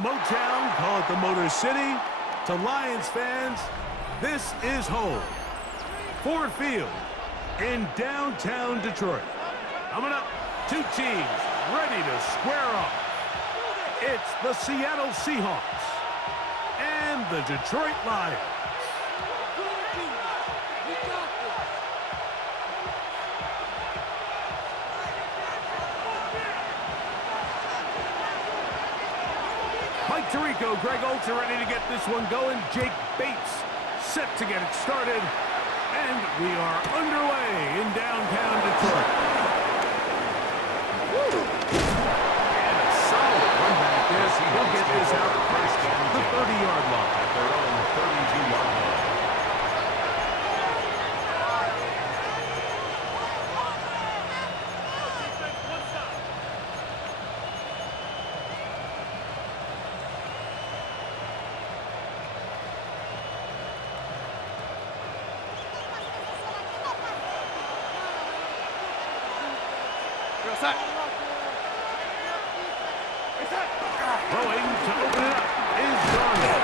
Motown, call it the Motor City. To Lions fans, this is home. Ford Field in downtown Detroit. Coming up, two teams ready to square off. It's the Seattle Seahawks and the Detroit Lions. Mike Tirico, Greg Olds are ready to get this one going. Jake Bates set to get it started. And we are underway in downtown Detroit. And a solid run back there. He'll get this out first down the 30-yard line. At their own 32-yard line. Throwing to open it up is Darnold.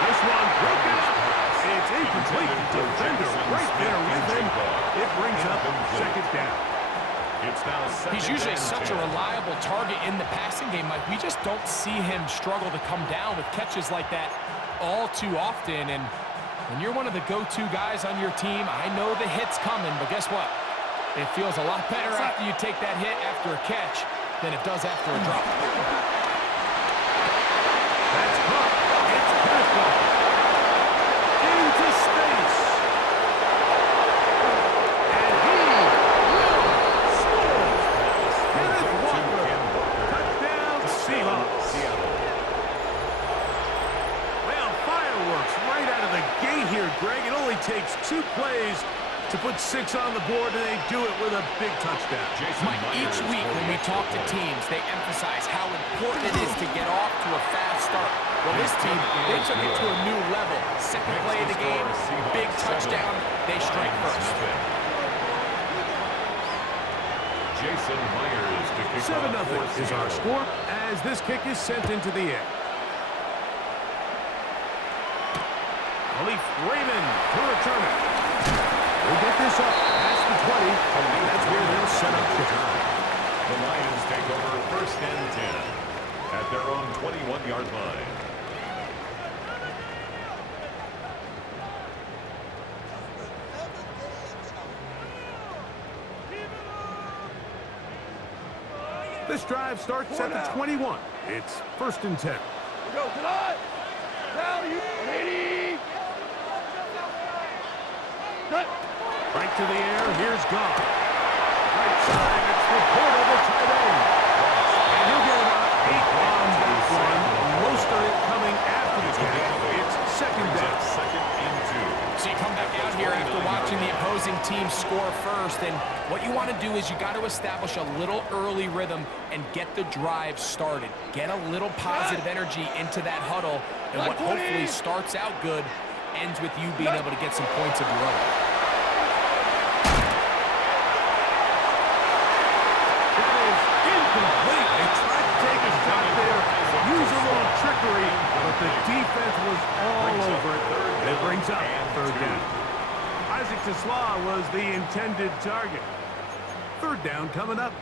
This one broken up. It's incomplete. Defender right there with him. It brings up second down. He's usually such a reliable target in the passing game. Like, we just don't see him struggle to come down with catches like that all too often. And when you're one of the go-to guys on your team, I know the hit's coming, but guess what? It feels a lot better after you take that hit after a catch than it does after a drop. That's caught. It's Kenneth into space. And he will score. Kenneth Walker. Touchdown, Seahawks. Well, fireworks right out of the gate here, Greg. It only takes 2 plays to put 6 on the board, and they do it with a big touchdown. Mike, each week when we talk to teams, they emphasize how important it is to get off to a fast start. Well, this team, they took it to a new level. Second play of the game, big touchdown, they strike first. 7-0 is our score as this kick is sent into the air. Khalif Raymond to return it. We'll get this up past the 20, and that's where they'll set up shop. The Lions take over first and 10 at their own 21-yard line. This drive starts at the 21. It's first and 10. We go tonight. Now you 80. Cut. Right to the air, here's Goff. Right side, it's the portable tight end. And he'll get about 8 on that one. Most of it coming after the catch. It's second down. Second and 2. So you come back out here after watching the opposing team score first, and what you want to do is you got to establish a little early rhythm and get the drive started. Get a little positive energy into that huddle, and what hopefully starts out good ends with you being able to get some points of your own. That is incomplete. They tried to take a shot there, use a little trickery, but the defense was all over it. It brings up third down. Isaac Tesla was the intended target. Third down coming up.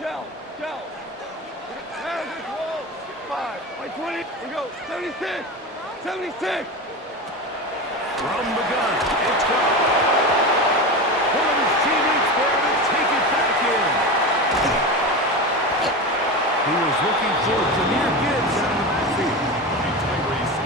Shell. There's the 12. 5. By 20. We go. 76. 76. From the gun, it's gone. One of his teammates there to take it back in. He was looking for Jahmyr Gibbs out of the backfield.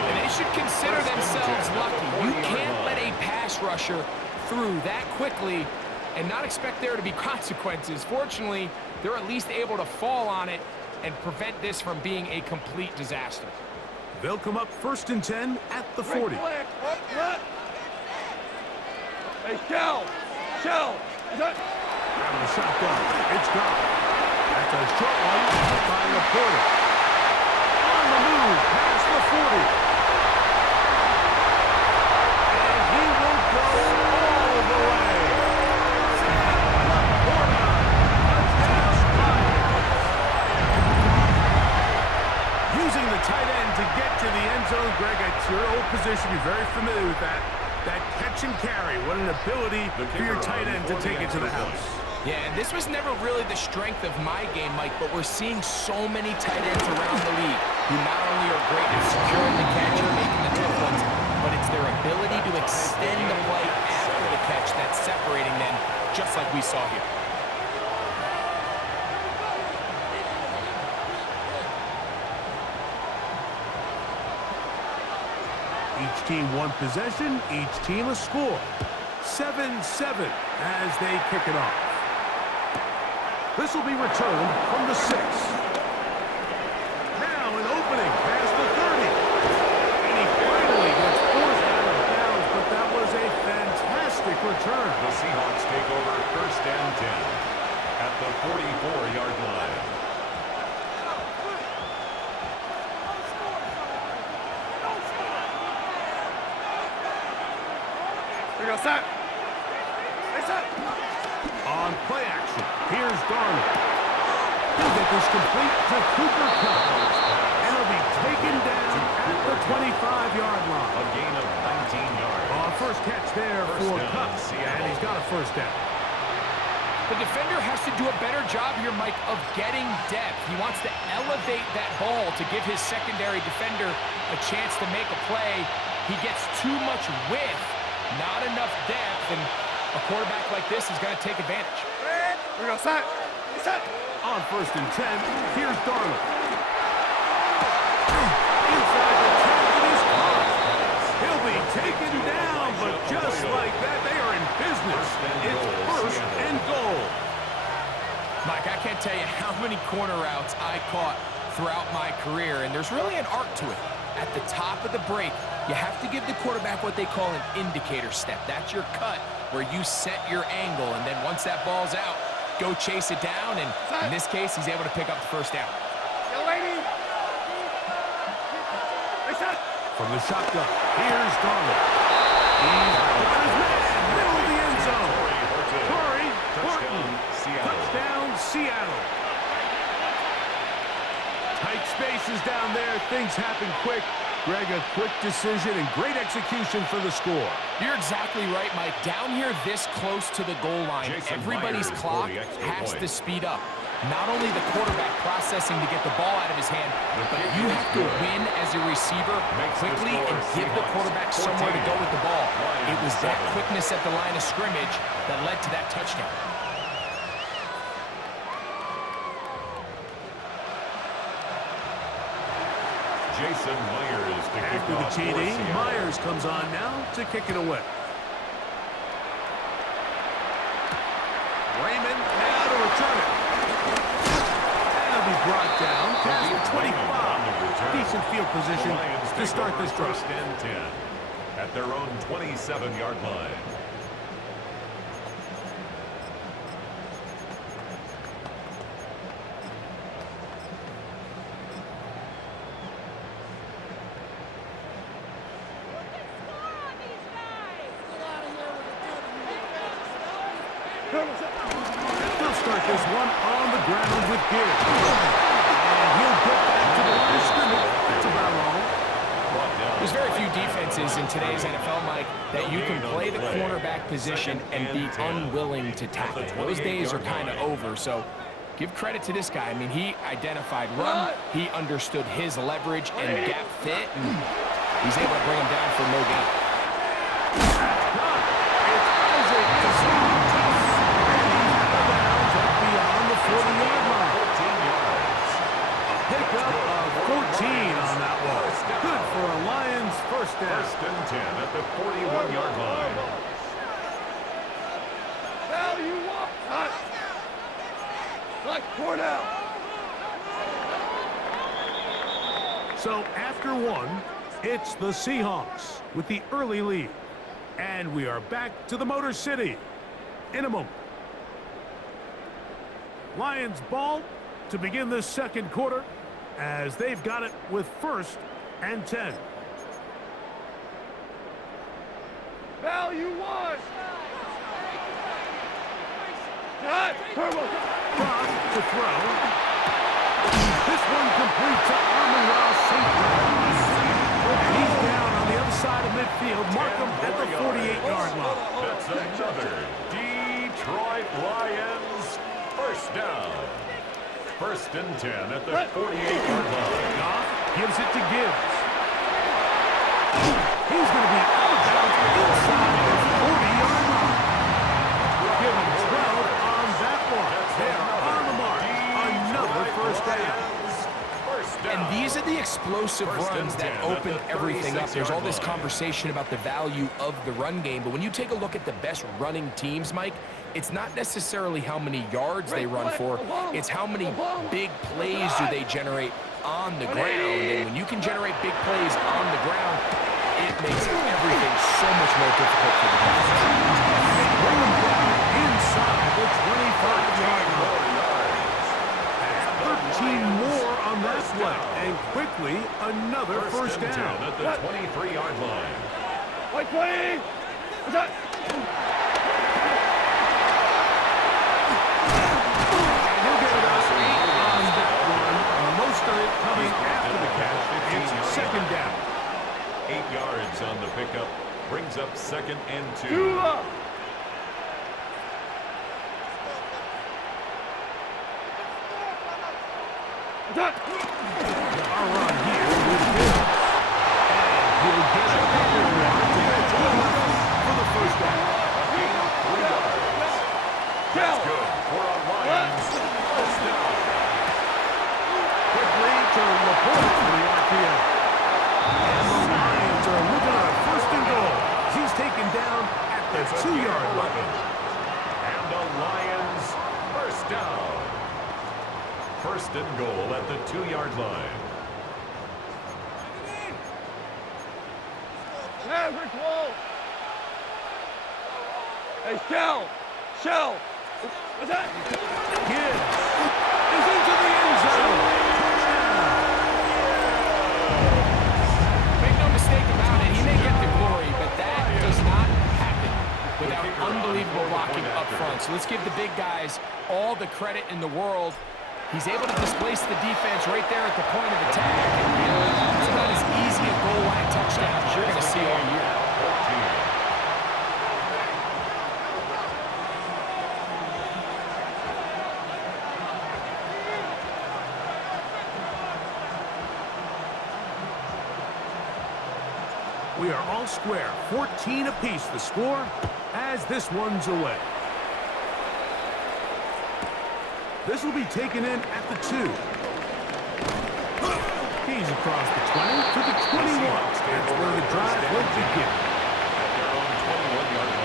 And they should consider themselves lucky. You can't let a pass rusher through that quickly and not expect there to be consequences. Fortunately, they're at least able to fall on it and prevent this from being a complete disaster. They'll come up first and 10 at the 40. Hey, Shell. Is that? Grabbing the shotgun. It's gone. That's a short one by Laporta. On the move past the 40. And he will go all the way. catch and carry. What an ability for your tight end to take it to the house. Yeah, and this was never really the strength of my game, Mike, but we're seeing so many tight ends around the league who not only are great at securing the catch and making the tough ones, but it's their ability to extend the play after the catch that's separating them, just like we saw here. Each team one possession, each team a score. 7-7 as they kick it off. This will be returned from the 6. Now an opening past the 30. And he finally gets forced out of bounds, but that was a fantastic return. The Seahawks take over 1st and 10 at the 44-yard line. We go set. Hey, set. On play action, here's Darnold. He'll get this complete to Cooper Kupp. And he'll be taken down at the 25-yard line. A gain of 19 yards. First catch there for Kupp, and he's got a first down. The defender has to do a better job here, Mike, of getting depth. He wants to elevate that ball to give his secondary defender a chance to make a play. He gets too much width, not enough depth, and a quarterback like this is going to take advantage. We go set. Set. On 1st and 10, here's Darnold. Inside the 10 is caught. He'll be taken down, but just like that, they are in business. It's 1st and goal. Mike, I can't tell you how many corner routes I caught throughout my career, and there's really an art to it. At the top of the break, you have to give the quarterback what they call an indicator step. That's your cut where you set your angle, and then once that ball's out, go chase it down, and in this case, he's able to pick up the first down. Yo, lady. Hey, set. From the shotgun, here's Darnold. He's got his man, middle of the end zone. Curry, Horton, touchdown, Seattle. Tight spaces down there, things happen quick. Greg, a quick decision and great execution for the score. You're exactly right, Mike. Down here this close to the goal line, everybody's clock has to speed up. Not only the quarterback processing to get the ball out of his hand, but you have to win as a receiver quickly and give the quarterback somewhere to go with the ball. It was that quickness at the line of scrimmage that led to that touchdown. Jason Myers to kick After the off TD, for Seattle. Myers comes on now to kick it away. Raymond now to return it. That'll be brought down past the 25. Decent field position to start this drive. 1st and 10 at their own 27-yard line. They'll start this one on the ground with Gibbs. And he'll get back to the line of scrimmage. That's about all. There's very few defenses in today's NFL, Mike, that you can play the cornerback position and be unwilling to tackle. Those days are kind of over, so give credit to this guy. I mean, he identified run, he understood his leverage and gap fit, and he's able to bring him down for no gain. Beyond the 40-yard line. 14 yards. A pickup of 14 on that one. Good for a Lions first down. 1st and 10 at the 41-yard line. Now you walk. Cut. Like Cornell. So after one, it's the Seahawks with the early lead. And we are back to the Motor City in a moment. Lions ball to begin this second quarter as they've got it with 1st and 10. Value one. Cut. Turbo. Goff to throw. This one complete to Amon-Ra St. Brown. And he's down on the other side of midfield. Mark them at the 48-yard line. That's another Detroit Lions first down. First and 10 at the 48-yard line. Goff gives it to Gibbs. He's going to be out of bounds inside the 40-yard line. Give him 12 on that one. They're on the mark. Another first down. And these are the explosive runs that open everything up. There's all this conversation about the value of the run game, but when you take a look at the best running teams, Mike, it's not necessarily how many yards they run for, it's how many big plays do they generate on the ground. And when you can generate big plays on the ground, it makes everything so much more difficult for the defense. Bring them down inside the 25-yard line. 13 more on that play, and quickly another first down at the 23-yard line. Like 20. What's that? And he'll get about 8 on that one. Most of it coming after the catch. It's second down. 8 yards on the pickup. Brings up second and 2. Two up. Our run here with Gibbs. And he'll get a couple more to get to the left for the first down. Gain of 3 yards. That's good for a Lions first down. Quickly to Laporte for the RPO. And the Lions are looking at a first and goal. He's taken down at the 2-yard line. And the Lions first down. First and goal at the 2-yard line. Maverick wall. Hey, Shell. What's that? Gibbs is into the end zone. Make no mistake about it, he may get the glory, but that does not happen without unbelievable blocking up front. So let's give the big guys all the credit in the world. He's able to displace the defense right there at the point of attack. And it's not as easy a goal line touchdown as you're going to see all year. We are all square. 14 apiece the score as this one's away. This will be taken in at the 2. He's across the 20 to the 21. That's where the drive will begin. At their own 21-yard line.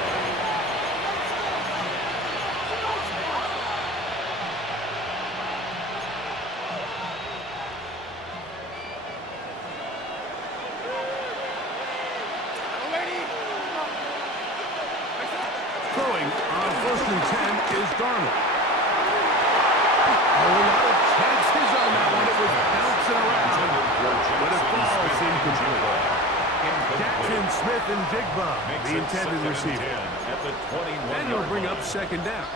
Throwing on first and 10 is Darnold. A lot of chances on that one. It was bouncing around, but it falls incomplete. Jackson, Smith, and Jigba, the intended receiver. At the 21-yard And he'll bring up second down.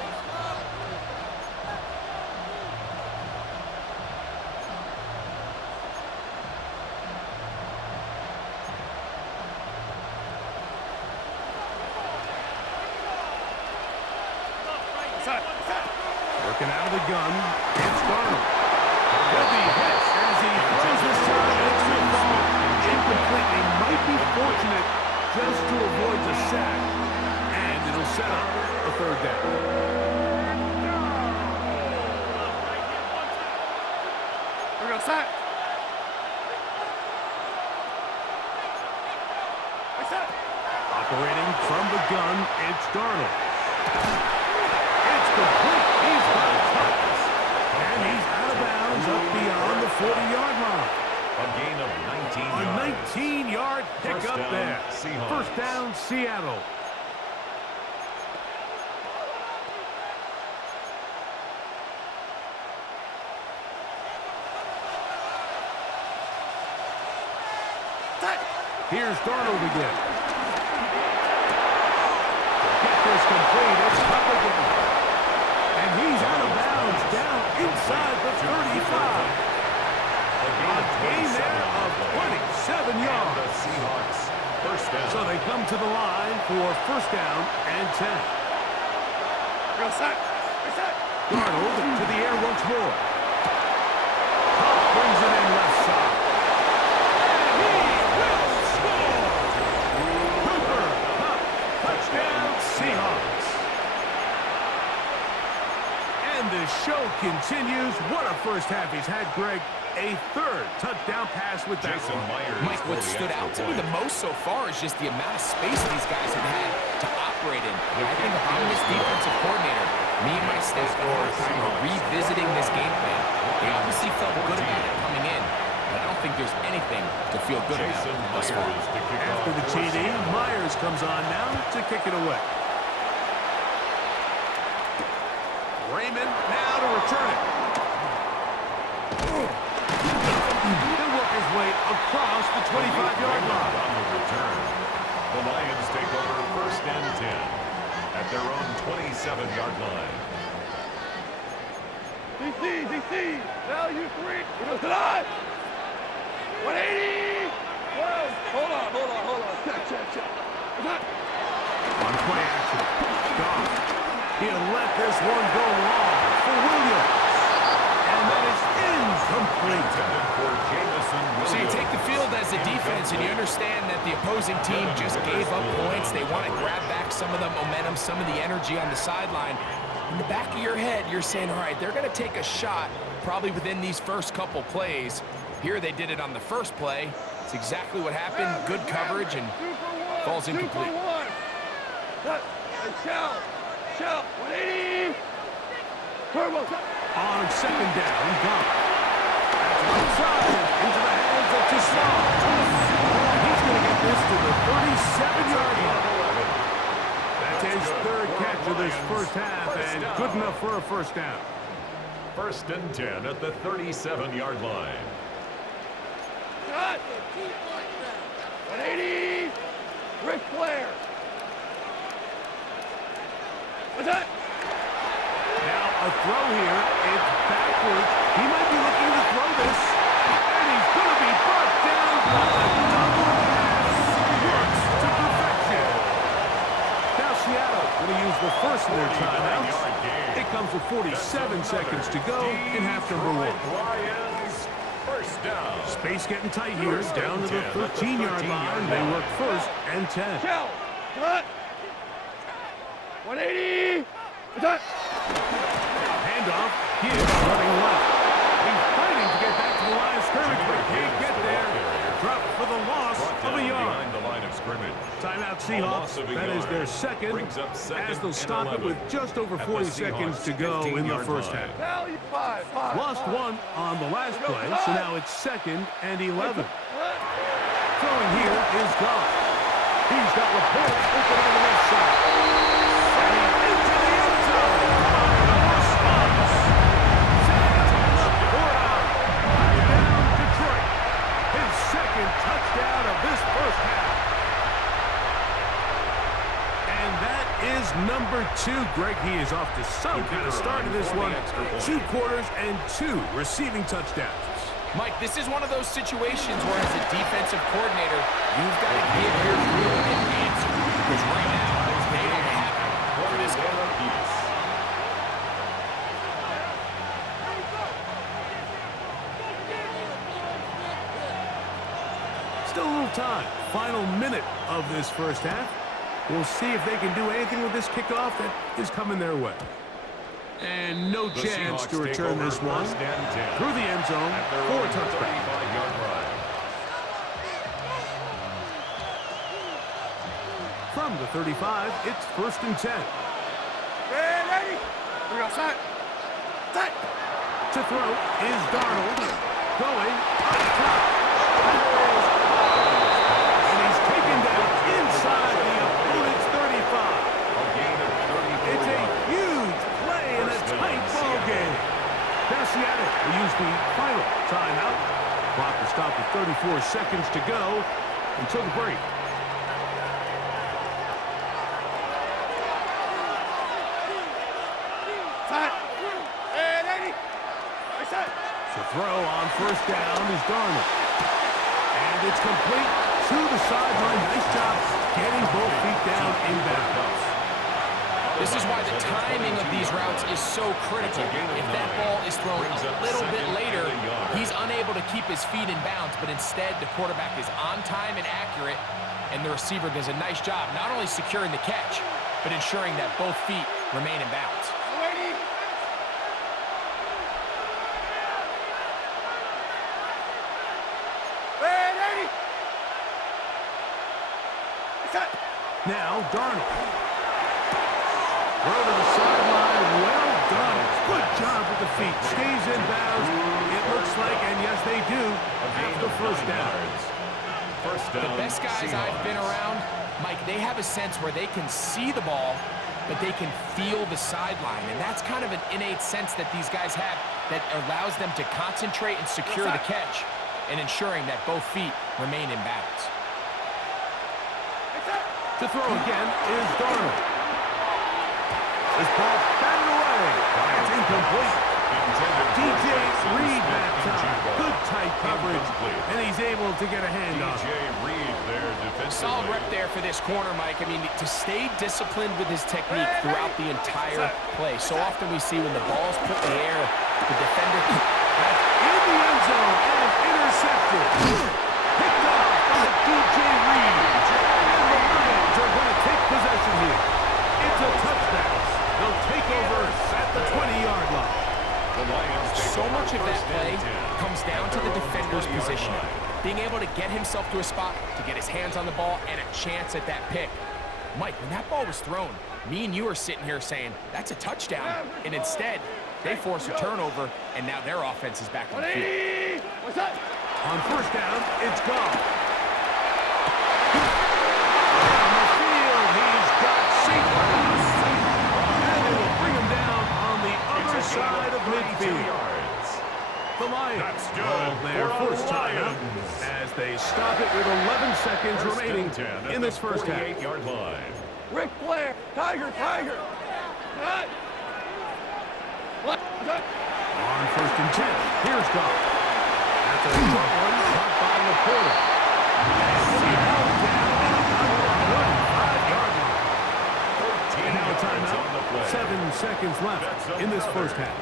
Working out of the gun, it's Darnold. He'll be hit as he throws his time into the ball. Incomplete. He might be fortunate just to avoid the sack. And it'll set up a third down. We're going to sack. Operating from the gun, it's Darnold. It's complete. He's got a touch. And he's out of bounds up beyond the 40-yard line. A gain of 19 yards. A 19-yard pickup there. Seahawks. First down, Seattle. Here's Darnold again. Kick is complete. It's up again. And he's out of bounds down inside the 35. A gain there of 27 yards. The Seahawks first down. So Darnold to the air once more. Huff brings it in left side. And he will score! Cooper Kupp, touchdown Seahawks. And the show continues. What a first half he's had, Greg. A third touchdown pass with that one. Mike, what stood out to me the most so far is just the amount of space these guys have had to operate in. I think if I'm this defensive coordinator, me and my staff at halftime are revisiting this game plan. They obviously felt good about it coming in, but I don't think there's anything to feel good about thus far. After the TD, Myers comes on now to kick it away. Raymond now to return it. He'll work his way across the 25-yard line. On the return, the Lions take over 1st and 10 at their own 27-yard line. DC, now you 3. He goes to 9. 180. Well, hold on. Check. On play action. Goff. He'll let this one go long for Williams. And that is incomplete. So you take the field as a defense and you understand that the opposing team just gave up points. They want to grab back some of the momentum, some of the energy on the sideline. In the back of your head, you're saying, all right, they're going to take a shot probably within these first couple plays. Here they did it on the first play. It's exactly what happened. Good coverage and falls incomplete. Shell, 180. Turbo. On 2nd down, Goff. Outside into the hands of Toussaint. And he's going to get this to the 37-yard line. That's his 3rd catch of this first half and good enough for a first down. 1st and 10 at the 37-yard line. Cut. 180. Ric Flair. What's that? Now a throw here. It's backwards. He might be looking to throw this. And he's going to be brought down. But the double pass works to perfection. Now Seattle going to use the first of their timeouts. It comes with 47 seconds to go in half number 1. Lions, 1st down. Space getting tight here. Down to the 13-yard line. They work 1st and 10. Shell. Cut. 180. What's that? Handoff. He is running left. He's fighting to get back to the line of scrimmage, but can't get there. Drop for the loss of a yard. Behind the line of scrimmage. Timeout Seahawks. That is their second, as they'll stop it with just over 40 seconds to go in the first half. Five. Lost one on the last play, so now it's 2nd and 11. Throwing here is Goff. He's got Laporte open on the left side. Sending into the end zone. No response. Sam Laporta. Touchdown Detroit. His 2nd touchdown of this first half. And that is number 2. Greg, he is off to some kind of start in this one. 2 quarters and 2 receiving touchdowns. Mike, this is one of those situations where as a defensive coordinator, you've got to give your group an answer. Because right now, they don't have it for this game. Still a little time. Final minute of this first half. We'll see if they can do anything with this kickoff that is coming their way. And no chance to return this one through the end zone for a touchdown. From the 35, it's 1st and 10. Ready? We're outside. Set. To throw is Darnold. Going up top. And he's taken down inside the opponent's 35. It's a huge play in a tight ball game. Now Seattle will use the final timeout. Clock will stop with 34 seconds to go until the break. The throw on 1st down is Darnold. And it's complete to the sideline. Nice job getting both feet down in bounds. This is why the timing of these so critical. If that ball is thrown a little bit later, he's unable to keep his feet in bounds, but instead the quarterback is on time and accurate, and the receiver does a nice job not only securing the catch, but ensuring that both feet remain in bounds. Now, Darnold. Throw to the sideline. Well done. Good job with the feet. Stays in bounds. It looks like, and yes, they do, have the first down. The best guys I've been around, Mike, they have a sense where they can see the ball, but they can feel the sideline. And that's kind of an innate sense that these guys have that allows them to concentrate and secure the catch and ensuring that both feet remain in bounds. To throw again is Darnold. This ball batted away. That's incomplete. DJ Reed that time. Good tight coverage, and he's able to get a hand on it. Solid rep there for this corner, Mike. I mean, to stay disciplined with his technique throughout the entire play. So often we see when the ball's put in the air, the defender can... That's in the end zone and intercepted. Picked off by DJ Reed. Are going to take possession here. It's a touchdown. They'll take over at the 20-yard line. So much of that play comes down to the defender's positioning. Being able to get himself to a spot, to get his hands on the ball, and a chance at that pick. Mike, when that ball was thrown, me and you are sitting here saying, that's a touchdown. And instead, they force a turnover, and now their offense is back on the field. On first down, it's gone. Side of midfield. The Lions call their first time as they stop it with 11 seconds remaining in this first half. Ric Flair, Tiger. On first and 10, here's Goff. That's a short one, caught by Laporta. And he'll be held down at the 5-yard line. And now a timeout. 7 seconds left in this first half.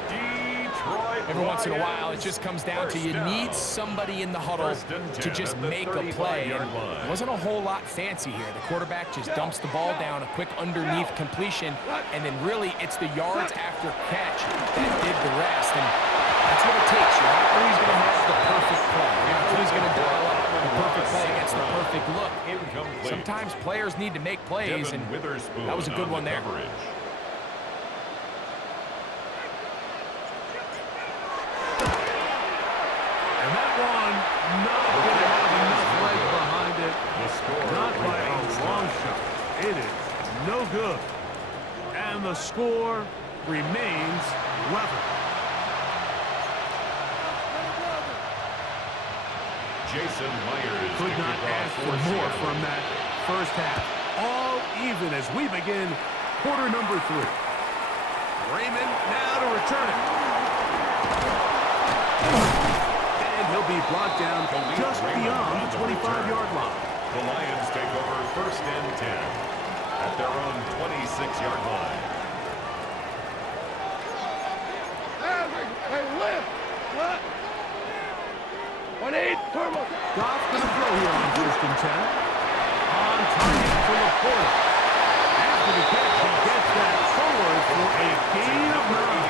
Every once in a while, it just comes down to you need somebody in the huddle to just make a play. And it wasn't a whole lot fancy here. The quarterback just dumps the ball down, a quick underneath completion, and then really it's the yards after catch that did the rest. And that's what it takes. You're not always going to have the perfect play. You're not always going to dial up the perfect play against the perfect look. Sometimes players need to make plays, and that was a good one there. Not going to have enough leg behind it. Not by a long shot. It is no good. And the score remains level. Jason Myers could not ask for more from that first half. All even as we begin quarter number 3. Raymond now to return it. He'll be brought down just beyond the 25-yard line. The Lions take over first and 10 at their own 26-yard line. Hey, lift! What? 1-8, turbo. Goff going to throw here on first and 10. On target for Laporta. After the catch, he gets that forward for a gain of 9.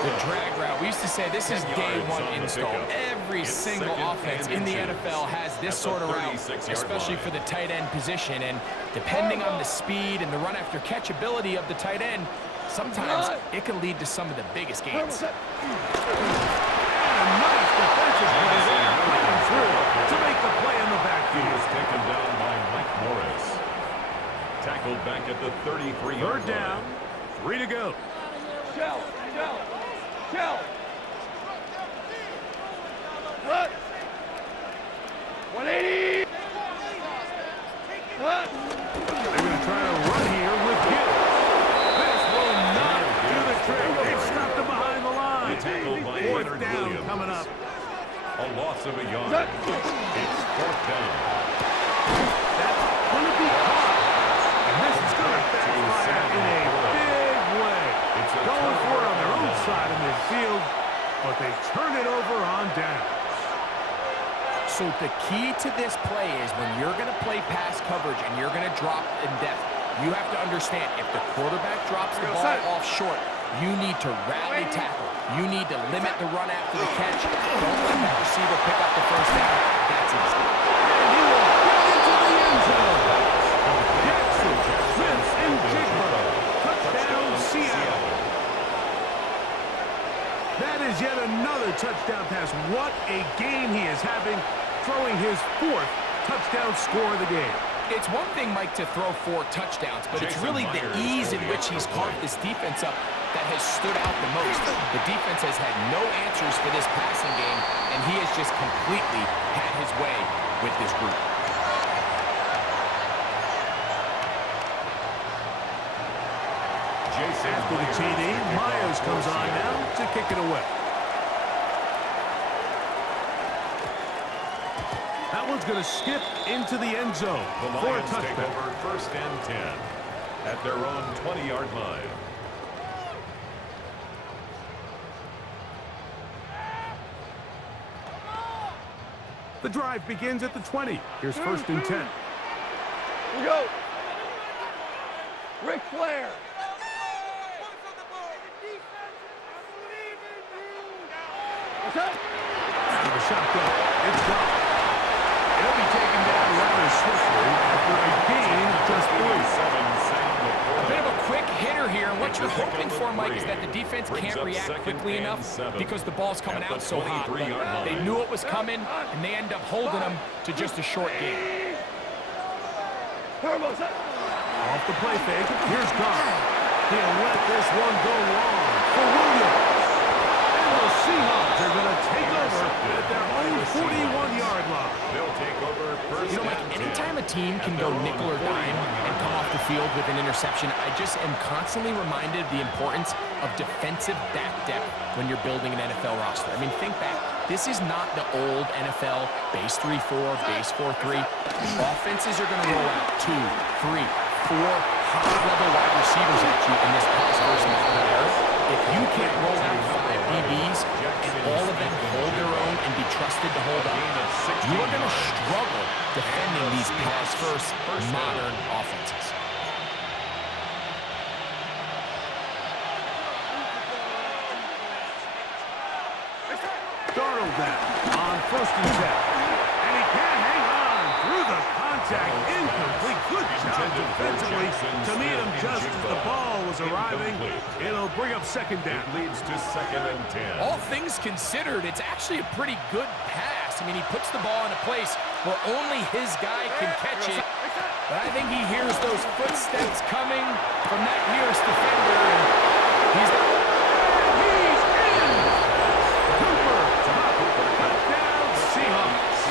The drag route. We used to say this is day one install. Every single offense in the NFL has this sort of route, especially for the tight end position. And depending on the speed and the run after catch ability of the tight end, sometimes it can lead to some of the biggest gains. And a nice defensive play there, coming through to make the play in the backfield. He was taken down by Mike Morris. Tackled back at the 33-yard line. Third down, 3 to go. Shell. What? 180. What? They're going to try to run here with Gibbs. This will not do the trick. They've stopped him behind the line. Fourth down coming up. A loss of a yard. It's fourth down. That's going to be caught. And this is going to backfire in a big way. It's a So the key to this play is when you're going to play pass coverage and you're going to drop in depth, you have to understand if the quarterback drops the ball off short, you need to rally tackle. You need to limit the run after the catch. Don't let that receiver pick up the first down. That's easy. And he will get into the end zone. Jackson, Smith, and Jigba. Touchdown, Seattle. That is yet another touchdown pass. What a game he is having, throwing his 4th touchdown score of the game. It's one thing, Mike, to throw 4 touchdowns, but it's really the ease in which he's carved this defense up that has stood out the most. The defense has had no answers for this passing game, and he has just completely had his way with this group. After the TD, Myers comes on now to kick it away. That one's going to skip into the end zone for a touchdown. Take over 1st and 10 at their own 20-yard line. The drive begins at the 20. Here's 1st and 10. We go. Ric Flair. What's that? With a shotgun, it's gone. It'll be taken down rather swiftly after a gain of just 3. A bit of a quick hitter here, and what you're hoping for, Mike, is that the defense can't react quickly enough because the ball's coming out so hot. But they knew it was coming, and they end up holding them to just a short game. Off the play fake, here's Goff. He'll let this one go long for Williams. And the Seahawks are going to take over at their own 41-yard line. They'll take over 1st. You know, Mike, anytime a team can go nickel or dime and come off the field with an interception, I just am constantly reminded of the importance of defensive back depth when you're building an NFL roster. I mean, think back. This is not the old NFL base 3-4, base 4-3. Offenses are going to roll out 2, 3, 4 high-level wide receivers at you in this pass-first modern era. If you can't roll out 5 DBs and all of them hold their own and be trusted to hold up, you are going to struggle defending these pass-first modern offenses. Darnold now on 1st and 10. And he can't hang on through the contact. Incomplete. Good job defensively to meet him just as the ball was arriving. It'll bring up 2nd down. It leads to 2nd and 10. All things considered, it's actually a pretty good pass. I mean, he puts the ball in a place where only his guy can catch it. But I think he hears those footsteps coming from that nearest defender. And he's in. Touchdown, Seahawks.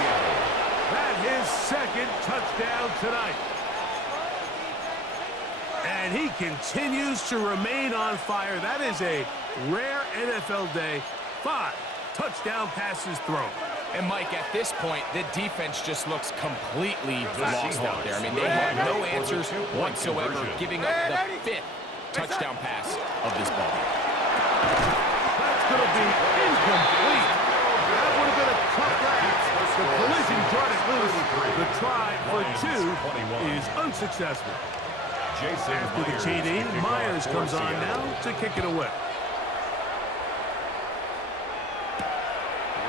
That his 2nd touchdown tonight. And he continues to remain on fire. That is a rare NFL day. 5 touchdown passes thrown. And, Mike, at this point, the defense just looks completely lost out there. I mean, they have no answers whatsoever, giving up the 5th touchdown pass of this ball. That's going to be incomplete. That would have been a tough pass. The collision brought it loose. The try for 2 is unsuccessful. After the TD, Myers comes on now to kick it away.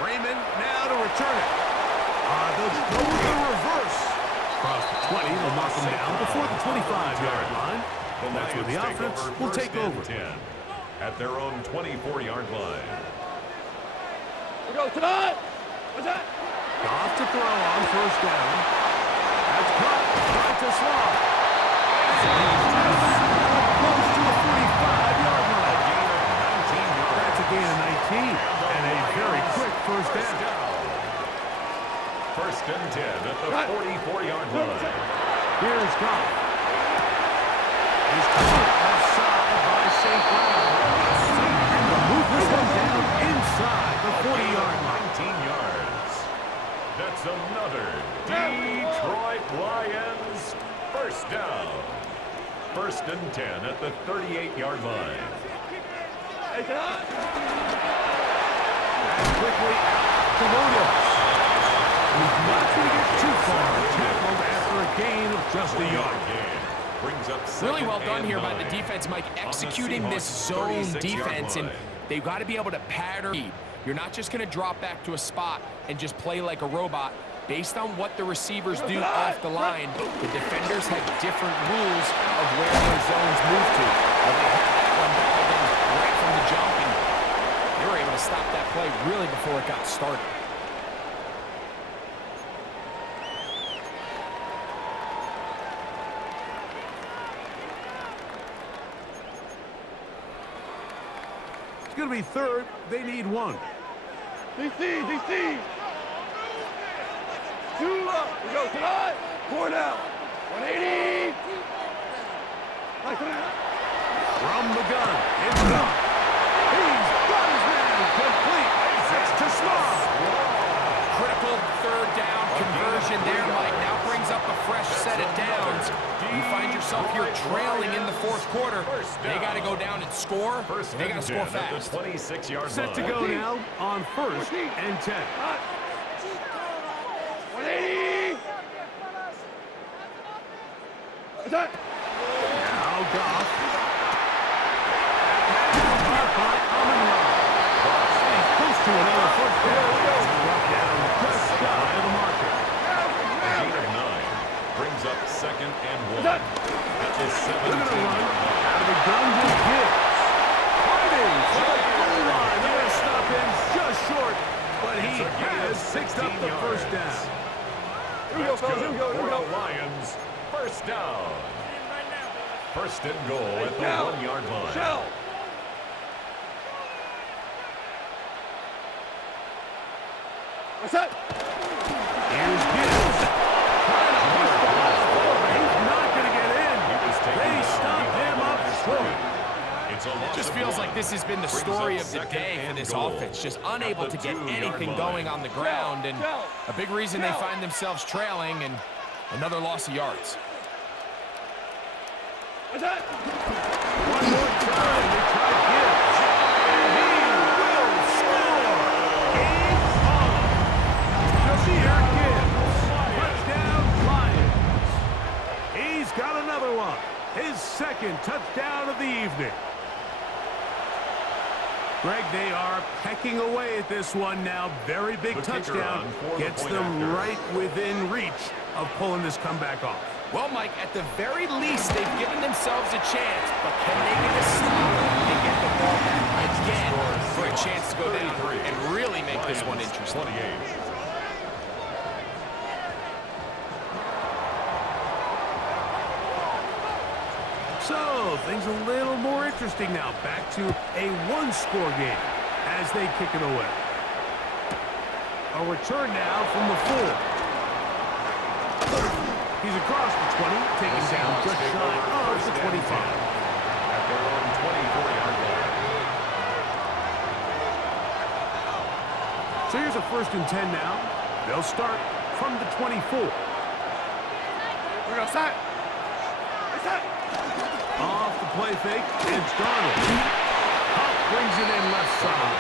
Raymond now to return it. They'll go with the reverse. Across the 20, they'll knock him down before the 25-yard line. And that's where the offense will take over. 10 at their own 24-yard line. We go tonight. What's that? Off to throw on 1st down. That's caught. Right to Swamp. Close to the 45-yard line. That's a gain of 19. And a very quick 1st down. 1st and 10 at the 44-yard line. Here's Goff. He's caught outside by St. Brown. And they'll move this one down inside the 40-yard line. 19 yards. That's another Detroit Lions 1st down. 1st and 10 at the 38-yard line. Quickly out to Williams. He not going to get too far. Tackled after a gain of just a yard. Really well done here by the defense, Mike, executing this zone defense, and they've got to be able to pattern. You're not just going to drop back to a spot and just play like a robot. Based on what the receivers do off the line, the defenders have different rules of where their zones move to. Well, they had that one dialed in right from the jump, and they were able to stop that play really before it got started. It's going to be third. They need one. DC. 2 up. We go tonight. 4 down. 180. From the gun. It's done. He's got his man complete. It's to Small. Critical third down conversion there, Mike. Now brings up a fresh set of downs. You find yourself here trailing in the fourth quarter. They got to go down and score. They got to score fast. 26-yard Set to go now on 1st and 10. 180. Now Goff. He's close to another first down. Brought down just shy of the marker. Gain of 9 brings up 2nd and 1. That is 17. They're going to run out of the gun with Gibbs. Fighting for the goal line. They're going to stop him just short, but he has picked up the first down. That's good for the Lions. First down. First and goal at the 1-yard line. Shell. What's that? Here's Gibbs. Trying to push the ball forward. He's not going to get in. They stop him up short. It just feels like this has been the story of the day for this offense. Just unable to get anything going on the ground, and a big reason they find themselves trailing, and another loss of yards. What's that? One more time. They try Gibbs. And he will score. Game on. Jahmyr Gibbs. Touchdown Lions. He's got another one. His 2nd touchdown of the evening. Greg, they are pecking away at this one now. Very big touchdown. Gets them right within reach of pulling this comeback off. Well, Mike, at the very least, they've given themselves a chance, but can they get a stop and get the ball back again for a chance to go down and really make this one interesting? 28. So, things a little more interesting now. Back to a one-score game as they kick it away. A return now from the 4. He's across the 20, taken down just shy of the 25. At their own 24-yard line. So here's a 1st and 10 now. They'll start from the 24. We're going to start. Off the play fake, it's Darnold. Huff brings it in left side.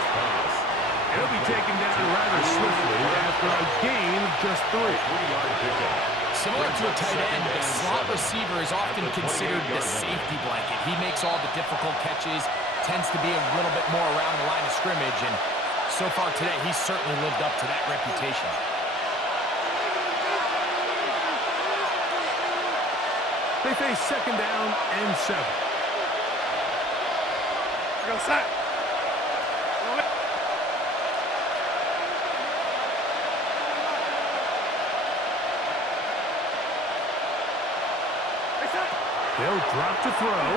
He'll be taken down rather swiftly after a gain of just 3. 3-yard pickup. Similar to a tight end, the slot receiver is often considered the safety blanket. He makes all the difficult catches, tends to be a little bit more around the line of scrimmage, and so far today, he's certainly lived up to that reputation. They face 2nd down and 7. Go set. They'll drop to throw.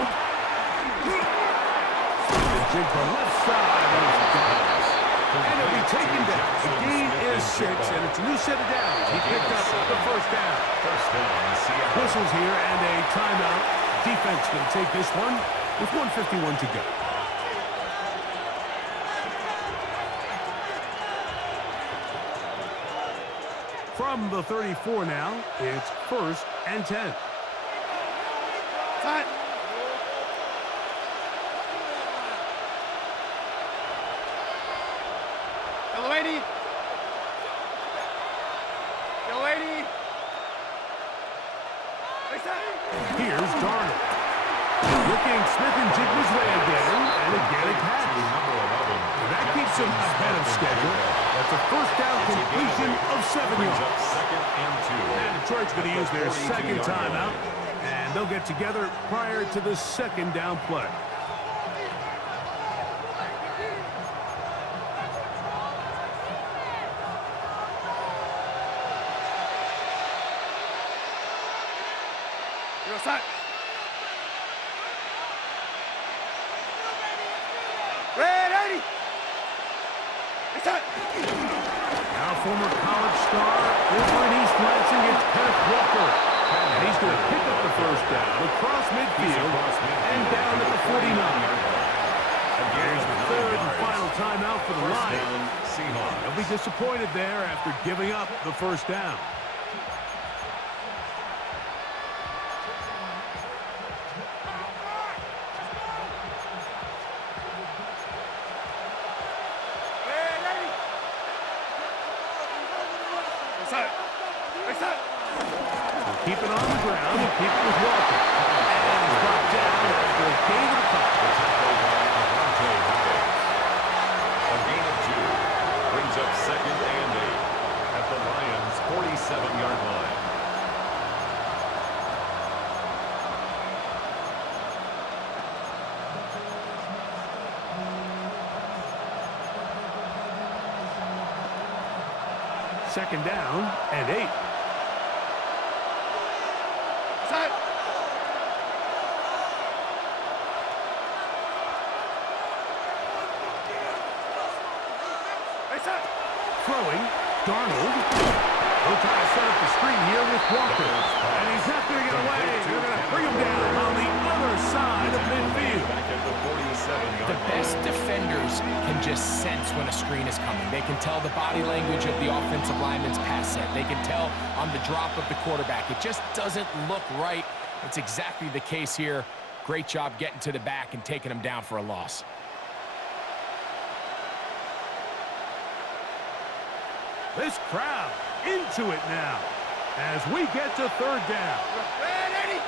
The jig from left side. And he'll be taken down. The gain is 6, and it's a new set of downs. He picked up the first down. Seattle. Whistles here and a timeout. Defense going to take this one with 1:51 to go. From the 34 now, it's 1st and 10. Time. Hello, 80. Go ready. Here's Darnold. Looking Smith and Jigma's way again, and again a catch. And that keeps him ahead of schedule. That's a first down completion of 7 yards. Second and 2. And Detroit's going to use their second timeout, and they'll get together prior to the second down play. You're outside. Ready. Now former college star over in East Lansing, it's Kenneth Walker. And he's going to pick up the first down across midfield and down at the 49. Here's the third and final timeout for the Lions. They'll be disappointed there after giving up the first down. Keep it on the ground and keep it with Walker. And he's brought down after a gain of the couple. A gain of 2 brings up second and 8 at the Lions' 47-yard line. Second down and 8. Throwing, Darnold. He'll try to set up the screen here with Walker. And he's not going to get away. They're going to bring him down on the other side of midfield. The best defenders can just sense when a screen is coming. They can tell the body language of the offensive lineman's pass set. They can tell on the drop of the quarterback. It just doesn't look right. It's exactly the case here. Great job getting to the back and taking him down for a loss. This crowd into it now as we get to third down. Ready.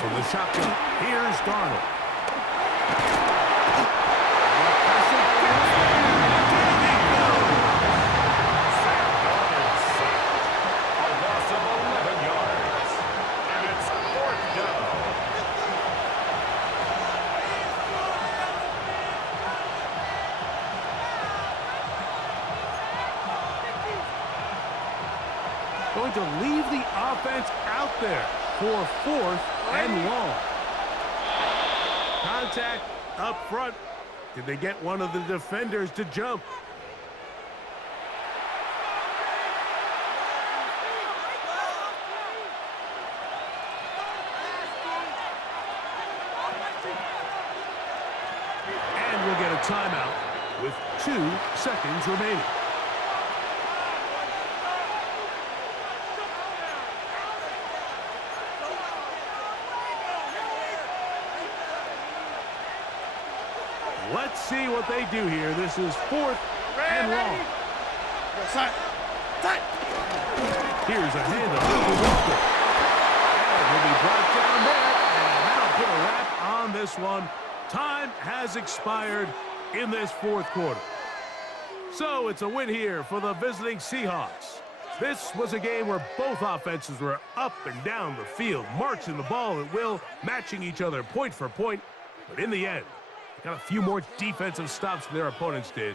From the shotgun, here's Darnold. A loss of 11 yards. And it's fourth down. Going to leave the offense out there for fourth and long. Contact up front. Did they get one of the defenders to jump? And we'll get a timeout with 2 seconds remaining. Let's see what they do here. This is fourth and long. Here's a handoff to Walker. And he'll be brought down there. And that'll put a wrap on this one. Time has expired in this fourth quarter. So it's a win here for the visiting Seahawks. This was a game where both offenses were up and down the field, marching the ball at will, matching each other point for point. But in the end, got a few more defensive stops than their opponents did.